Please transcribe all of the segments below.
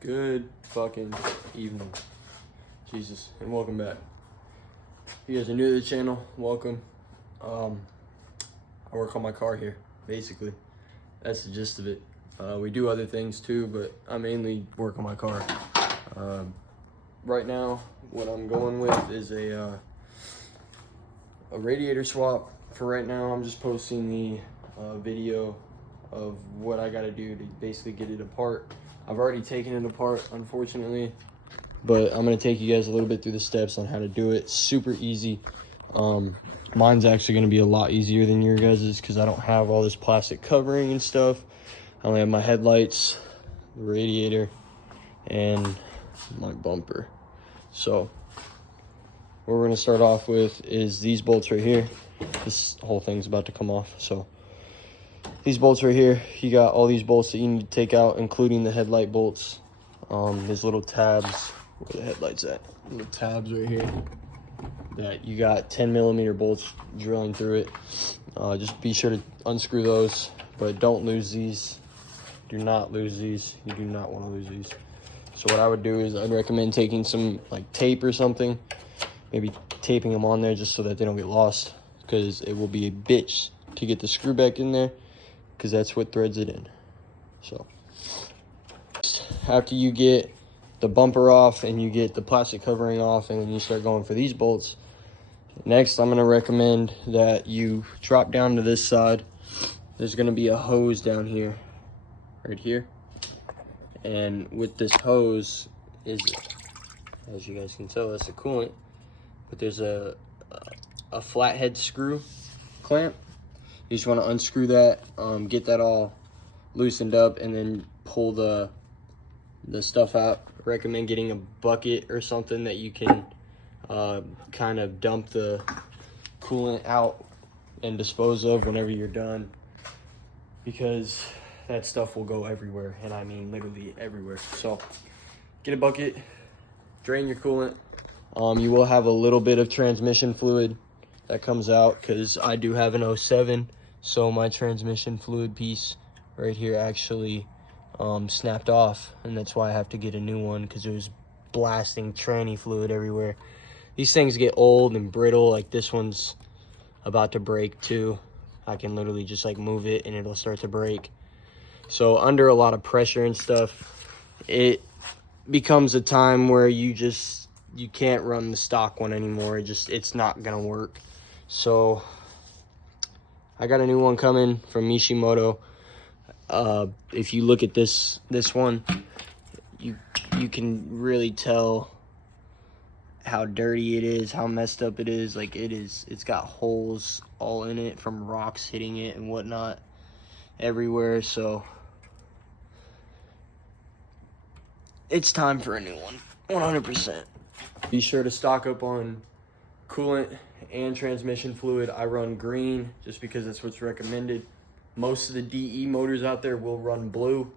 Good fucking evening. Jesus, and welcome back. If you guys are new to the channel, welcome. I work on my car here, basically. That's the gist of it. We do other things too, but I mainly work on my car. Right now, what I'm going with is a radiator swap. For right now, I'm just posting the video of what I gotta do to basically get it apart. I've already taken it apart, unfortunately, but I'm gonna take you guys a little bit through the steps on how to do it. Super easy. Mine's actually gonna be a lot easier than your guys's because I don't have all this plastic covering and stuff. I only have my headlights, the radiator, and my bumper. So what we're gonna start off with is these bolts right here. This whole thing's about to come off, so these bolts right here, you got all these bolts that you need to take out, including the headlight bolts. There's little tabs. Where the headlights at? Little tabs right here that you got 10mm bolts drilling through it. Just be sure to unscrew those, but don't lose these. Do not lose these. You do not want to lose these. So what I would do is I'd recommend taking some like tape or something, maybe taping them on there just so that they don't get lost, because it will be a bitch to get the screw back in there, because that's what threads it in. So after you get the bumper off and you get the plastic covering off, and then you start going for these bolts, next I'm going to recommend that you drop down to this side. There's going to be a hose down here, right here, and with this hose is, as you guys can tell, that's a coolant, but there's a flathead screw clamp. You just want to unscrew that, get that all loosened up, and then pull the stuff out. I recommend getting a bucket or something that you can kind of dump the coolant out and dispose of whenever you're done, because that stuff will go everywhere, and I mean literally everywhere. So get a bucket, drain your coolant. You will have a little bit of transmission fluid that comes out, because I do have an 07. So my transmission fluid piece right here actually snapped off, and that's why I have to get a new one, because it was blasting tranny fluid everywhere. These things get old and brittle. Like this one's about to break too. I can literally just like move it and it'll start to break. So under a lot of pressure and stuff, it becomes a time where you can't run the stock one anymore. It's not gonna work. So I got a new one coming from Mishimoto. If you look at this one, you can really tell how dirty it is, how messed up it is. Like it's got holes all in it from rocks hitting it and whatnot everywhere. So it's time for a new one, 100%. Be sure to stock up on coolant and transmission fluid. I run green just because that's what's recommended. Most of the DE motors out there will run blue.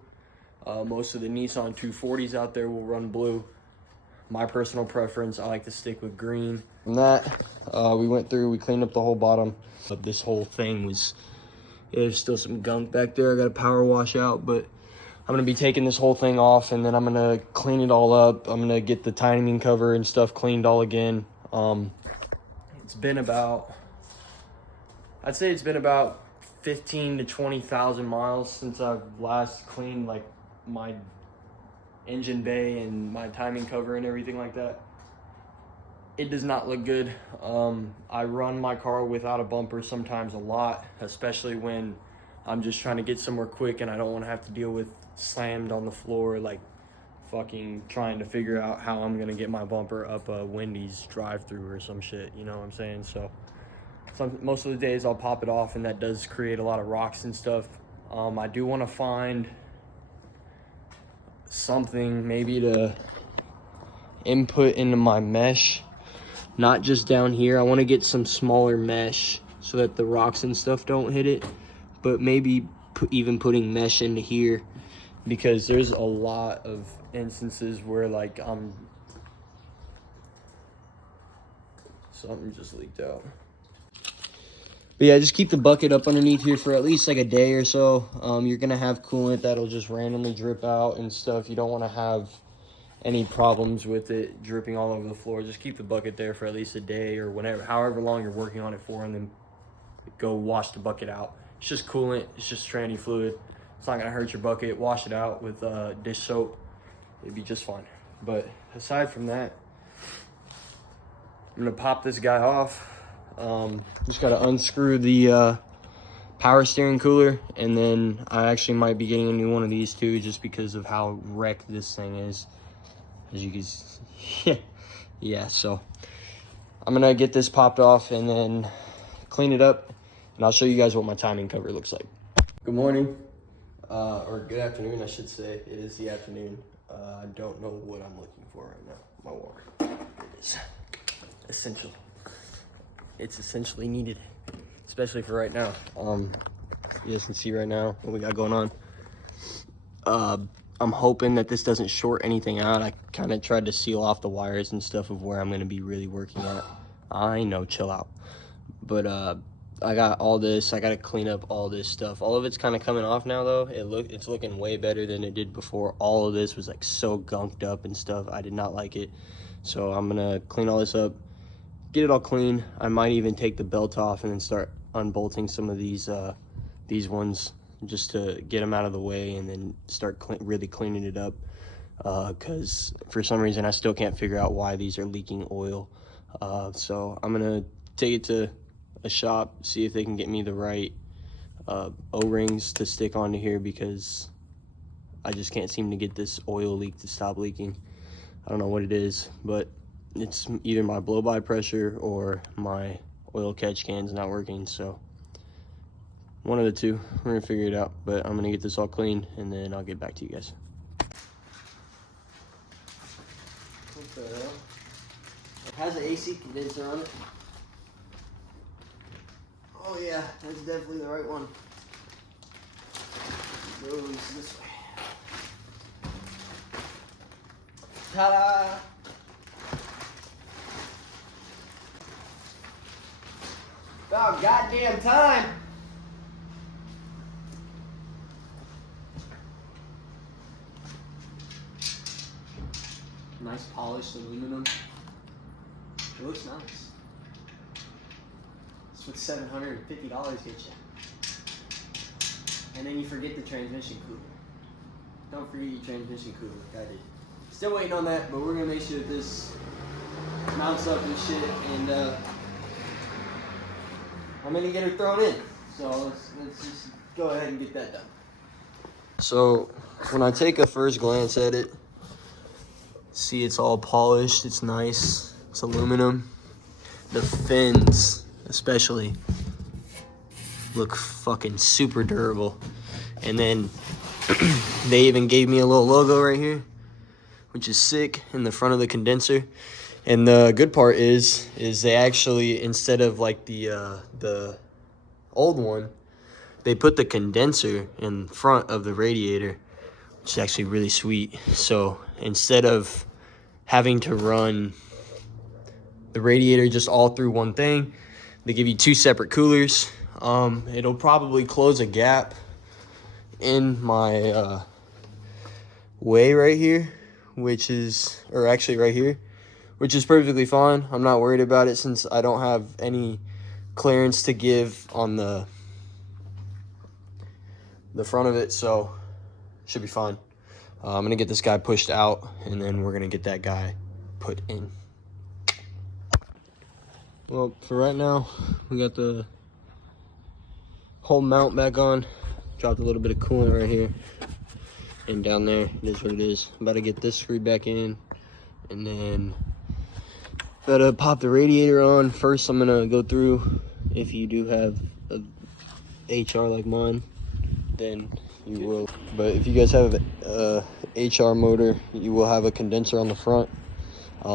Most of the Nissan 240s out there will run blue. My personal preference, I like to stick with green. From that, we went through, we cleaned up the whole bottom. But this whole thing there's still some gunk back there I gotta power wash out, but I'm gonna be taking this whole thing off, and then I'm gonna clean it all up. I'm gonna get the timing cover and stuff cleaned all again. It's been about, I'd say it's been about 15 to 20,000 miles since I've last cleaned like my engine bay and my timing cover and everything like that. It does not look good. I run my car without a bumper sometimes a lot, especially when I'm just trying to get somewhere quick and I don't want to have to deal with slammed on the floor, like fucking trying to figure out how I'm gonna get my bumper up a Wendy's drive-through or some shit, you know what I'm saying? So most of the days I'll pop it off, and that does create a lot of rocks and stuff. I do want to find something maybe to input into my mesh, not just down here. I want to get some smaller mesh so that the rocks and stuff don't hit it, but maybe even putting mesh into here, because there's a lot of instances where like something just leaked out. But yeah, just keep the bucket up underneath here for at least like a day or so. You're gonna have coolant that'll just randomly drip out and stuff. You don't want to have any problems with it dripping all over the floor. Just keep the bucket there for at least a day or whenever, however long you're working on it for, and then go wash the bucket out. It's just coolant, it's just tranny fluid. It's not gonna hurt your bucket. Wash it out with dish soap. It'd be just fine. But aside from that, I'm gonna pop this guy off. Just gotta unscrew the power steering cooler, and then I actually might be getting a new one of these too, just because of how wrecked this thing is. As you can see, yeah, so I'm gonna get this popped off and then clean it up, and I'll show you guys what my timing cover looks like. Good morning, or good afternoon, I should say. It is the afternoon. I don't know what I'm looking for right now. My water. It is essential. It's essentially needed, especially for right now. You guys can see right now what we got going on. I'm hoping that this doesn't short anything out. I kind of tried to seal off the wires and stuff of where I'm going to be really working at. I know, chill out. But I got all this. I got to clean up all this stuff. All of it's kind of coming off now, though. It's looking way better than it did before. All of this was like so gunked up and stuff. I did not like it. So I'm going to clean all this up, get it all clean. I might even take the belt off and then start unbolting some of these ones, just to get them out of the way, and then start really cleaning it up, because for some reason I still can't figure out why these are leaking oil. So I'm gonna take it to a shop, see if they can get me the right O-rings to stick onto here, because I just can't seem to get this oil leak to stop leaking. I don't know what it is, but it's either my blow-by pressure or my oil catch can's not working. So one of the two, we're gonna figure it out. But I'm gonna get this all clean, and then I'll get back to you guys. What the hell? It has an AC condenser on it. Oh yeah, that's definitely the right one. Goes this way. Ta-da! About goddamn time! Nice polished aluminum. It looks nice. That's what $750 gets you. And then you forget the transmission cooler. Don't forget your transmission cooler like I did. Still waiting on that, but we're gonna make sure that this mounts up and shit, and I'm gonna get her thrown in. So let's just go ahead and get that done. So when I take a first glance at it, see, it's all polished, it's nice, it's aluminum. The fins especially look fucking super durable. And then they even gave me a little logo right here, which is sick, in the front of the condenser. And the good part is they actually, instead of like the old one, they put the condenser in front of the radiator, which is actually really sweet. So instead of having to run the radiator just all through one thing, they give you two separate coolers. It'll probably close a gap in my way right here, which is, or actually right here, which is perfectly fine. I'm not worried about it since I don't have any clearance to give on the front of it, so should be fine. I'm gonna get this guy pushed out, and then we're gonna get that guy put in. Well, for right now, we got the whole mount back on. Dropped a little bit of coolant right here, and down there, it is what it is. I'm about to get this screwed back in, and then gotta pop the radiator on. First, I'm gonna go through, if you do have a HR like mine, then you will. But if you guys have a HR motor, you will have a condenser on the front.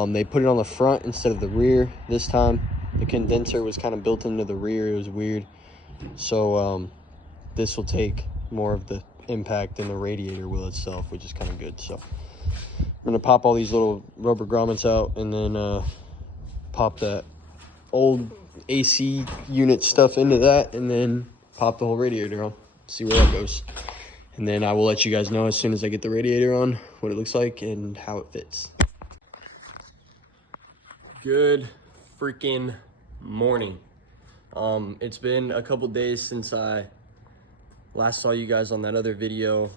They put it on the front instead of the rear this time. The condenser was kind of built into the rear. It was weird. So this will take more of the impact than the radiator will itself, which is kind of good. So I'm gonna pop all these little rubber grommets out, and then pop that old AC unit stuff into that, and then pop the whole radiator on, see where that goes. And then I will let you guys know as soon as I get the radiator on what it looks like and how it fits. Good freaking morning. It's been a couple days since I last saw you guys on that other video.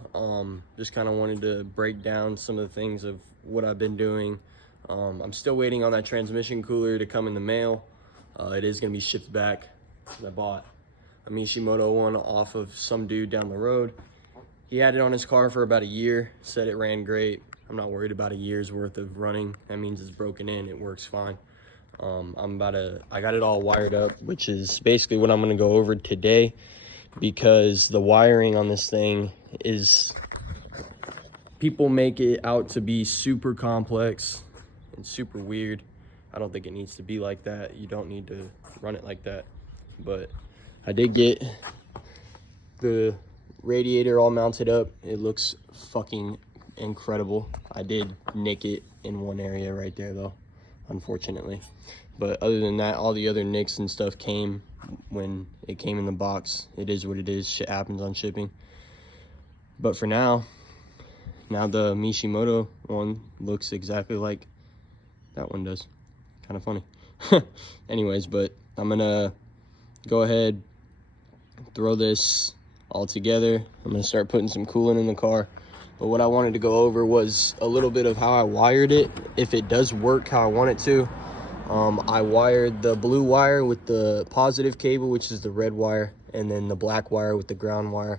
Just kind of wanted to break down some of the things of what I've been doing. I'm still waiting on that transmission cooler to come in the mail. It is going to be shipped back. I bought a Mishimoto one off of some dude down the road. He had it on his car for about a year, said it ran great. I'm not worried about a year's worth of running. That means it's broken in, it works fine. I got it all wired up, which is basically what I'm gonna go over today, because the wiring on this thing is, people make it out to be super complex and super weird. I don't think it needs to be like that. You don't need to run it like that. But I did get the radiator all mounted up. It looks fucking incredible. I did nick it in one area right there though, unfortunately. But other than that, all the other nicks and stuff came when it came in the box. It is what it is. Shit happens on shipping. But for now the Mishimoto one looks exactly like that one does. Kind of funny. Anyways, but I'm gonna go ahead, throw this all together. I'm gonna start putting some coolant in the car. But what I wanted to go over was a little bit of how I wired it, if it does work how I want it to. I wired the blue wire with the positive cable, which is the red wire, and then the black wire with the ground wire.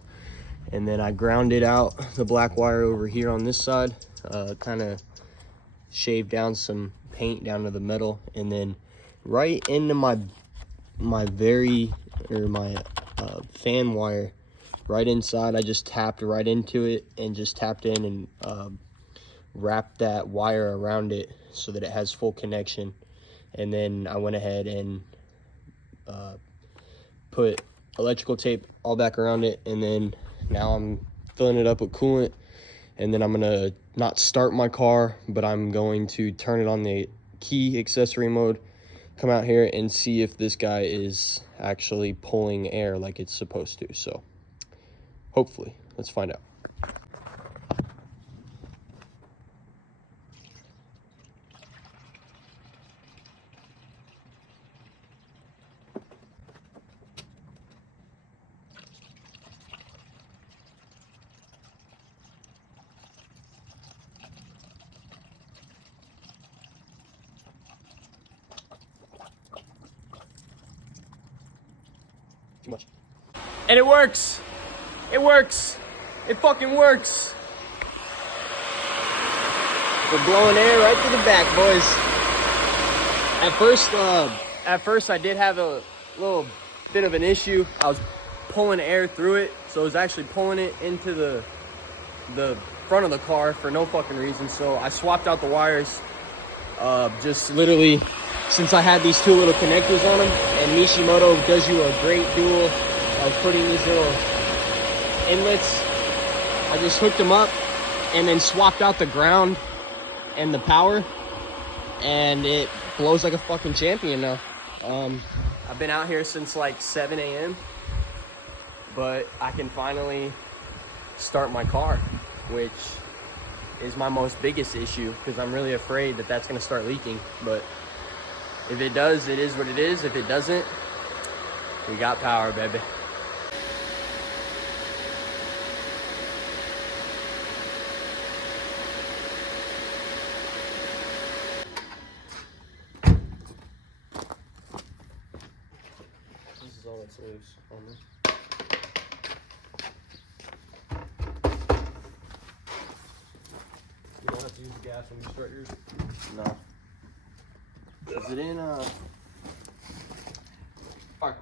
And then I grounded out the black wire over here on this side, kind of shaved down some paint down to the metal, and then right into my fan wire, right inside, I just tapped right into it and just tapped in and wrapped that wire around it so that it has full connection. And then I went ahead and put electrical tape all back around it, and then now I'm filling it up with coolant. And then I'm gonna not start my car, but I'm going to turn it on the key accessory mode, come out here and see if this guy is actually pulling air like it's supposed to. So hopefully, let's find out. Too much. And it works. It works. It fucking works. We're blowing air right through the back, boys. At first I did have a little bit of an issue. I was pulling air through it, so it was actually pulling it into the front of the car for no fucking reason. So I swapped out the wires, just literally, since I had these two little connectors on them, and Mishimoto does you a great duel of putting these little inlets. I just hooked them up and then swapped out the ground and the power, and it blows like a fucking champion now. I've been out here since like 7 a.m., but I can finally start my car, which is my most biggest issue, because I'm really afraid that that's going to start leaking. But if it does, it is what it is. If it doesn't, we got power, baby. This is all that's loose on this. You don't have to use the gas when you start yours? No. Is it in fire?